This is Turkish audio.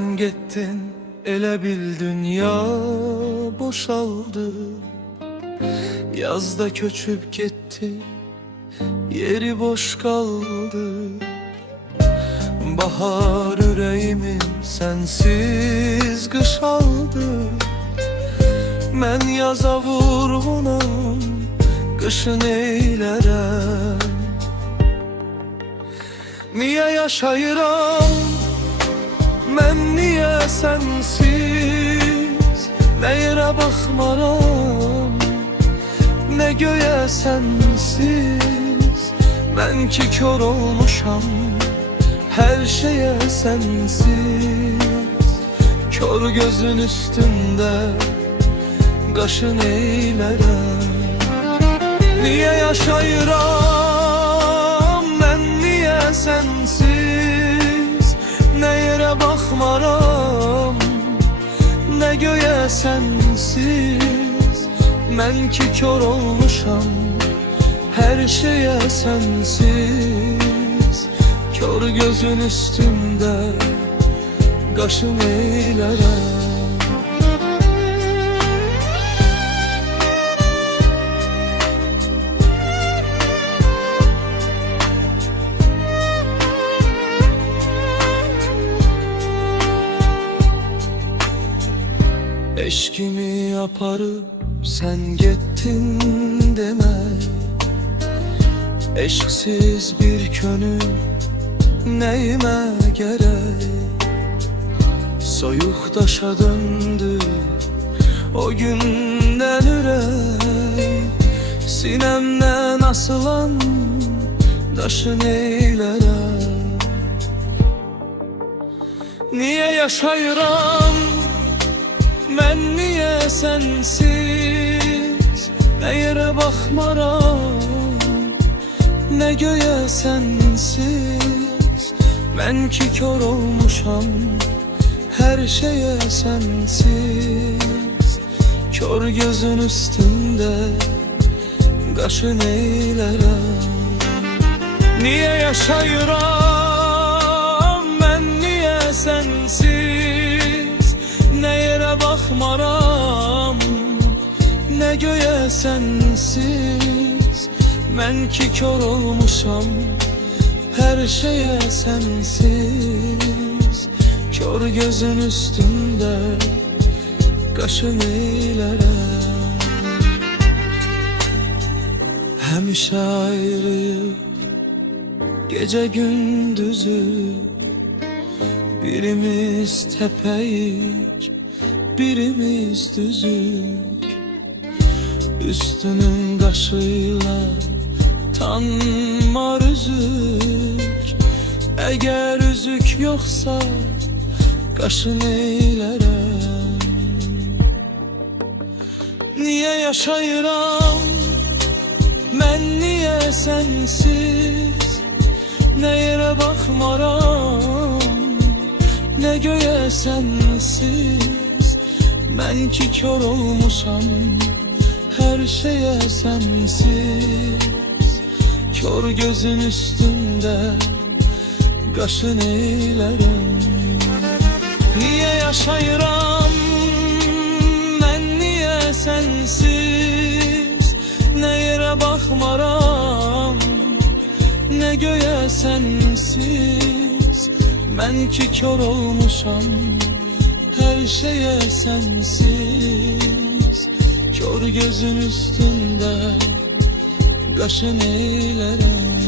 Sen gittin, elə bil dünya boşaldı. Yazda köçüp gitti, yeri boş kaldı. Bahar yüreğimin sensiz kış aldı. Ben yaza vurğunam, kışın eylərəm. Niye yaşayıram ben, niye sensiz? Ne yere bakmaram, ne göğe sensiz. Ben ki kör olmuşam, her şeye sensiz. Kör gözün üstünde kaşın eylərəm. Niye yaşayıram ben, niye sensiz? Ne yere bakmaram, ne göğe sensiz. Ben ki kör olmuşam, her şeye sensiz. Kör gözün üstünde kaşın eylərəm. Eşkimi yaparıp sen gittin demek. Eşksiz bir könül neyime gerek? Soyuq daşa döndü o günden ürek. Sinemden asılan daşın eylərəm. Niye yaşayıram ben, niye sensiz? Ne yere bakmaram, ne göğe sensiz. Ben ki kör olmuşam, her şeye sensiz. Kör gözün üstünde kaşın eylərəm. Niye yaşayıram ben, niye sensiz? Ne yere bakmaram, ne göğe sensiz. Ben ki kör olmuşam, her şeye sensiz. Kör gözün üstünde kaşın eylərəm. Həmişə ayrıyıq gece gündüzü. Birimiz tepeyik, birimiz düzük. Üstünün kaşıyla tanmar üzük. Eğer üzük yoksa kaşın eylərəm. Niye yaşayıram ben, niye sensiz? Ne yere bakmaram, ne göğe sensiz. Ben ki kör olmuşam, her şeye sensiz. Kör gözün üstünde kaşın eylərəm. Niye yaşayıram ben, niye sensiz? Ne yere bakmaram, ne göğe sensiz. Ben ki kör olmuşam, her şeye sensiz. Kör gözün üstünde kaşın eylərəm.